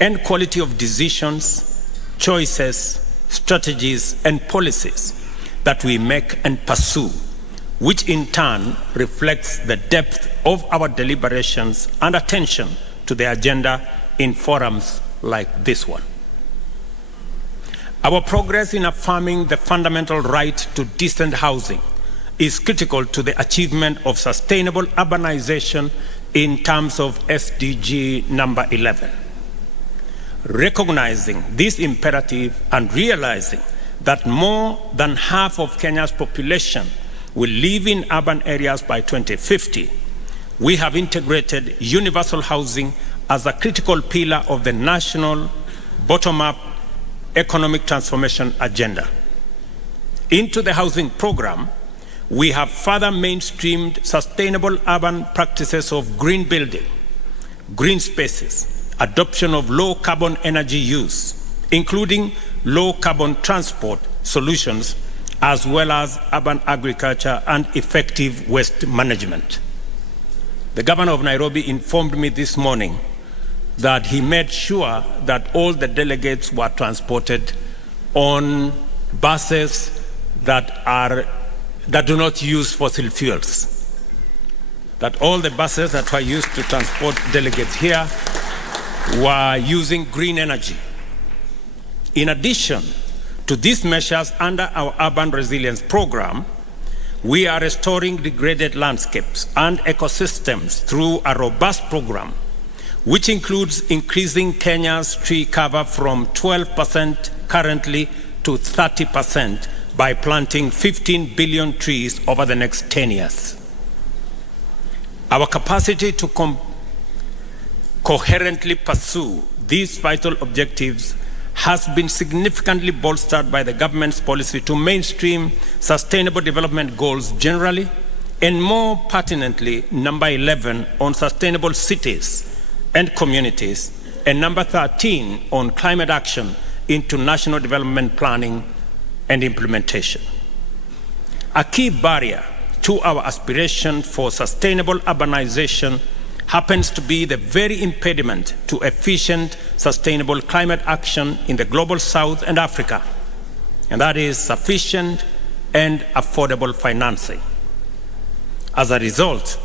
and quality of decisions, choices, strategies, and policies that we make and pursue, which in turn reflects the depth of our deliberations and attention to the agenda in forums like this one. Our progress in affirming the fundamental right to decent housing is critical to the achievement of sustainable urbanization in terms of SDG number 11. Recognizing this imperative and realizing that more than half of Kenya's population will live in urban areas by 2050, we have integrated universal housing as a critical pillar of the national bottom-up economic transformation agenda. Into the housing program, we have further mainstreamed sustainable urban practices of green building, green spaces, adoption of low-carbon energy use, including low-carbon transport solutions, as well as urban agriculture and effective waste management. The governor of Nairobi informed me this morning that he made sure that all the delegates were transported on buses that do not use fossil fuels. That all the buses that were used to transport delegates here were using green energy. In addition to these measures under our urban resilience program, we are restoring degraded landscapes and ecosystems through a robust program, which includes increasing Kenya's tree cover from 12% currently to 30% by planting 15 billion trees over the next 10 years. Our capacity to coherently pursue these vital objectives has been significantly bolstered by the government's policy to mainstream sustainable development goals generally, and more pertinently, number 11 on sustainable cities and communities, and number 13 on climate action into national development planning and implementation. A key barrier to our aspiration for sustainable urbanization happens to be the very impediment to efficient, sustainable climate action in the global South and Africa, and that is sufficient and affordable financing. As a result,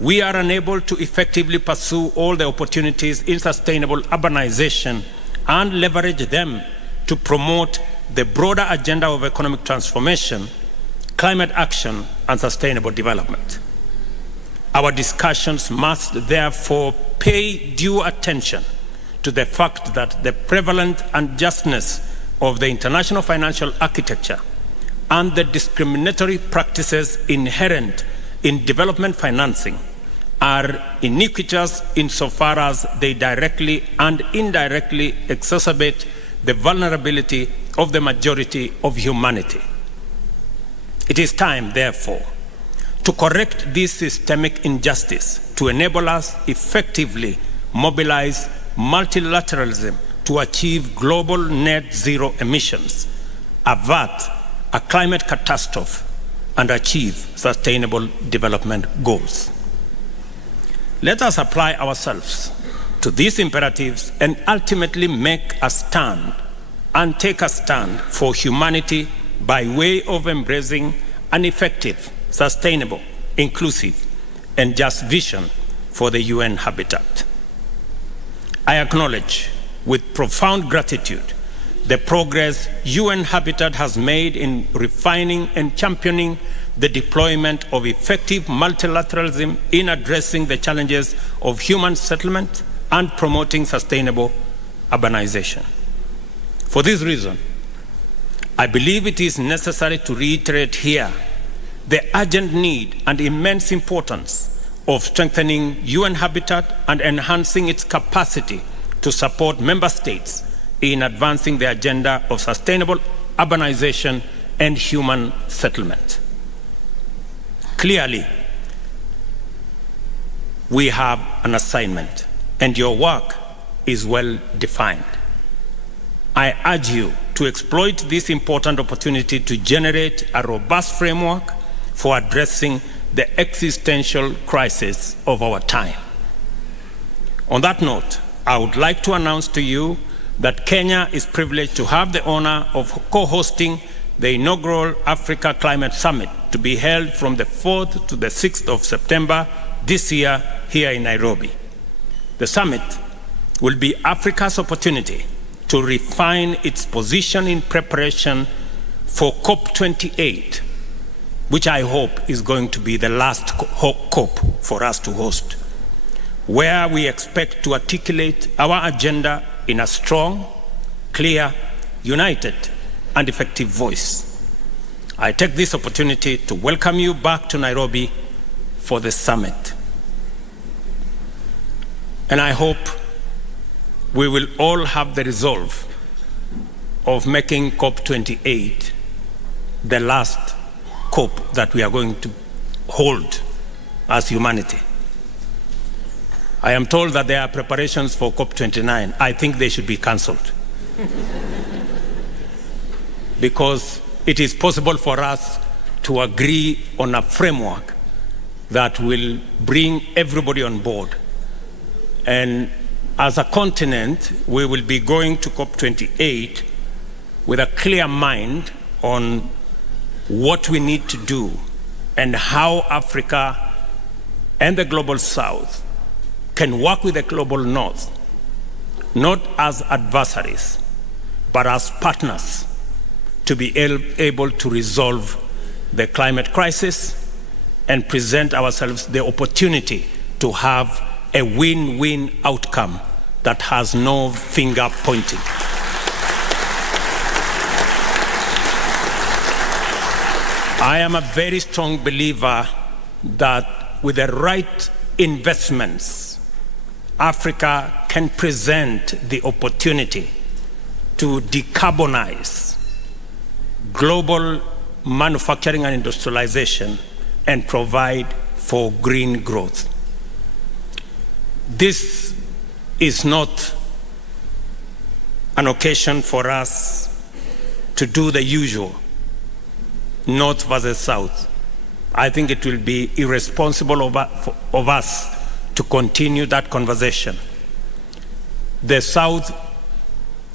we are unable to effectively pursue all the opportunities in sustainable urbanization and leverage them to promote the broader agenda of economic transformation, climate action, and sustainable development. Our discussions must therefore pay due attention to the fact that the prevalent unjustness of the international financial architecture and the discriminatory practices inherent in development financing are iniquitous insofar as they directly and indirectly exacerbate the vulnerability of the majority of humanity. It is time, therefore, to correct this systemic injustice, to enable us effectively mobilize multilateralism to achieve global net zero emissions, avert a climate catastrophe, and achieve sustainable development goals. Let us apply ourselves to these imperatives and ultimately make a stand and take a stand for humanity by way of embracing an effective, sustainable, inclusive, and just vision for the UN habitat. I acknowledge with profound gratitude the progress UN Habitat has made in refining and championing the deployment of effective multilateralism in addressing the challenges of human settlement and promoting sustainable urbanization. For this reason, I believe it is necessary to reiterate here the urgent need and immense importance of strengthening UN Habitat and enhancing its capacity to support member states in advancing the agenda of sustainable urbanization and human settlement. Clearly, we have an assignment, and your work is well defined. I urge you to exploit this important opportunity to generate a robust framework for addressing the existential crisis of our time. On that note, I would like to announce to you that Kenya is privileged to have the honor of co-hosting the inaugural Africa Climate Summit to be held from the 4th to the 6th of September this year here in Nairobi. The summit will be Africa's opportunity to refine its position in preparation for COP28, which I hope is going to be the last COP for us to host, where we expect to articulate our agenda in a strong, clear, united, and effective voice. I take this opportunity to welcome you back to Nairobi for the summit. And I hope we will all have the resolve of making COP28 the last COP that we are going to hold as humanity. I am told that there are preparations for COP29. I think they should be cancelled. Because it is possible for us to agree on a framework that will bring everybody on board. And as a continent, we will be going to COP28 with a clear mind on what we need to do and how Africa and the Global South can work with the Global North, not as adversaries, but as partners to be able to resolve the climate crisis and present ourselves the opportunity to have a win-win outcome that has no finger pointing. I am a very strong believer that with the right investments, Africa can present the opportunity to decarbonize global manufacturing and industrialization and provide for green growth. This is not an occasion for us to do the usual, North versus South. I think it will be irresponsible of us to continue that conversation. The South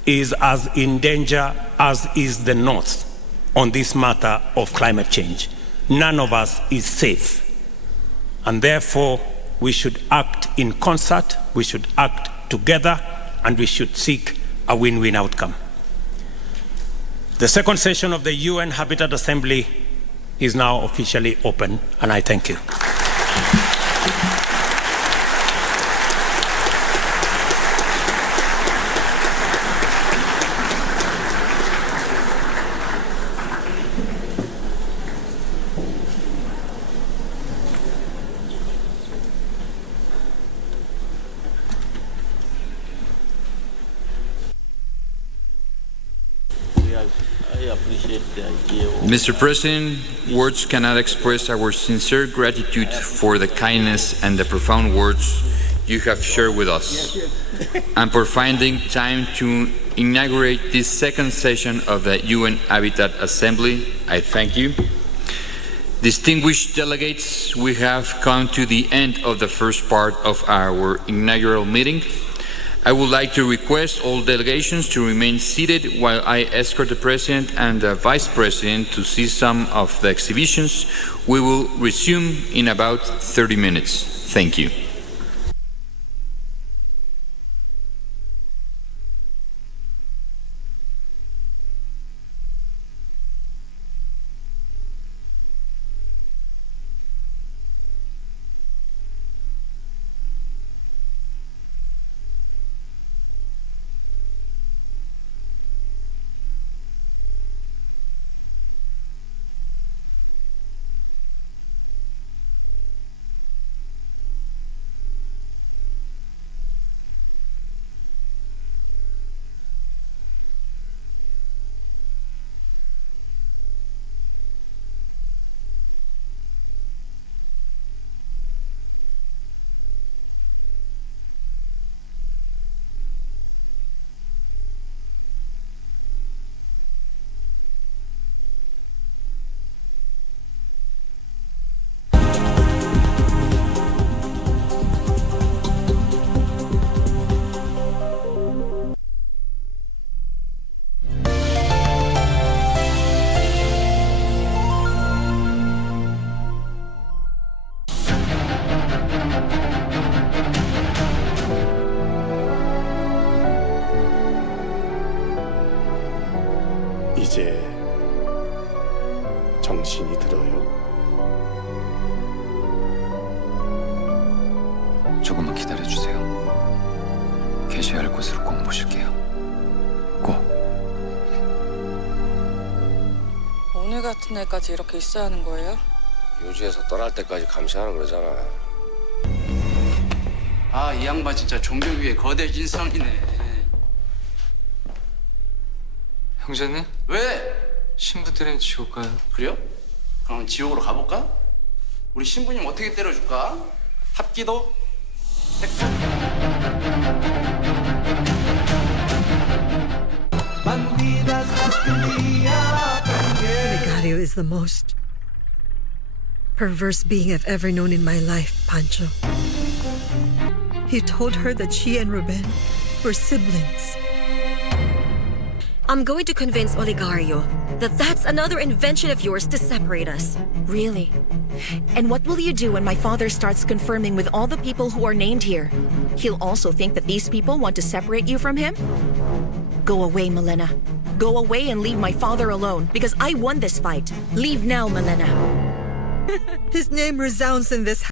is as in danger as is the North on this matter of climate change. None of us is safe. And therefore, we should act in concert, we should act together, and we should seek a win-win outcome. The second session of the UN Habitat Assembly is now officially open, and I thank you. Mr. President, words cannot express our sincere gratitude for the kindness and the profound words you have shared with us, and for finding time to inaugurate this second session of the UN Habitat Assembly. I thank you. Distinguished delegates, we have come to the end of the first part of our inaugural meeting. I would like to request all delegations to remain seated while I escort the President and the Vice President to see some of the exhibitions. We will resume in about 30 minutes. Thank you. 이제 정신이 들어요? 조금만 기다려주세요. 계셔야 할 곳으로 꼭 모실게요. 꼭. 오늘 같은 날까지 이렇게 있어야 하는 거예요? 요지에서 떠날 때까지 감시하라 그러잖아. 아, 이 양반 진짜 종교 위에 거대 인성이네. 형제는? 왜? 신부 때리면 지옥 가요. 그래요? 그럼 지옥으로 가볼까? 우리 신부님 어떻게 때려줄까? 합기도? Bandidas hasta el día, is the most perverse being I've ever known in my life, Pancho. He told her that she and Ruben were siblings. I'm going to convince Oligario that that's another invention of yours to separate us. Really? And what will you do when my father starts confirming with all the people who are named here? He'll also think that these people want to separate you from him? Go away, Milena. Go away and leave my father alone, because I won this fight. Leave now, Milena. His name resounds in this